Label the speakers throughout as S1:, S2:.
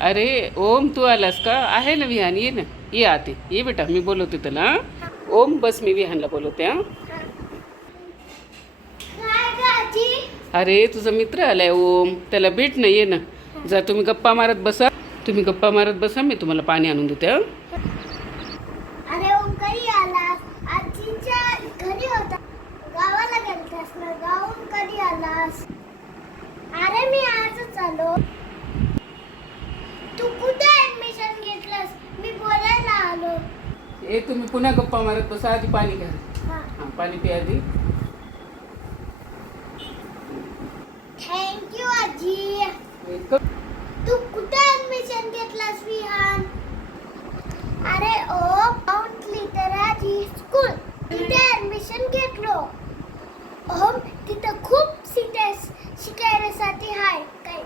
S1: अरे ओम तू आलास का? आहे ना विहान ये ना. ये आते. ये बेटा मी बोलवते हं? ओम बस मी विहानला बोलवते हां. अरे तुझा मित्र आलाय ओम. त्याला भेट ना ये ना. जा तुम्ही गप्पा मारत बसा. तुम्ही गप्पा मारत बसा मी तुम्हाला पाणी आणून देते हं?
S2: अरे ओम कधी आलास? आजीच्या घरी होता. गावाला गेलतास ना गावून कधी आलास? अरे मी आजच आलो. तू कुठे ऍडमिशन घेतलंस? मी बोलायला आलो.
S1: ए तुम्ही पुन्हा गप्पा मारत बसा आधी पाणी घ्या.
S2: हा.
S1: हां पाणी प्या आधी.
S2: थँक्यू आजी.
S1: वेलकम.
S2: तू कुठे ऍडमिशन घेतलास विहान अरे ओ माउंट लिटराजी स्कूल तिथे ऍडमिशन घेतलो ओम तिथं खूप सीटे शिकायसाठी आहे काय?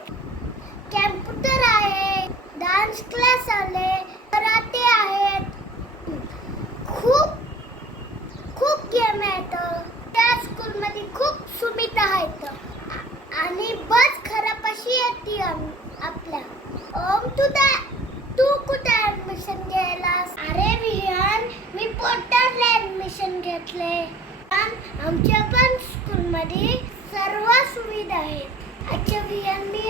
S2: कॅम्प्युटर आहे डान्स क्लास आले कराटे आहेत. खूप खूप गेम आहेत. त्या स्कूलमध्ये खूप सुविधा आहेत. आणि बस खराब अशी येते आपल्या. ओम तू त्या तू कुठे ऍडमिशन घ्यायलास? अरे विहान मी पोटाला ऍडमिशन घेतले. पण आमच्या पण स्कूलमध्ये सर्व सुविधा आहेत. अच्छा विहान मी येतो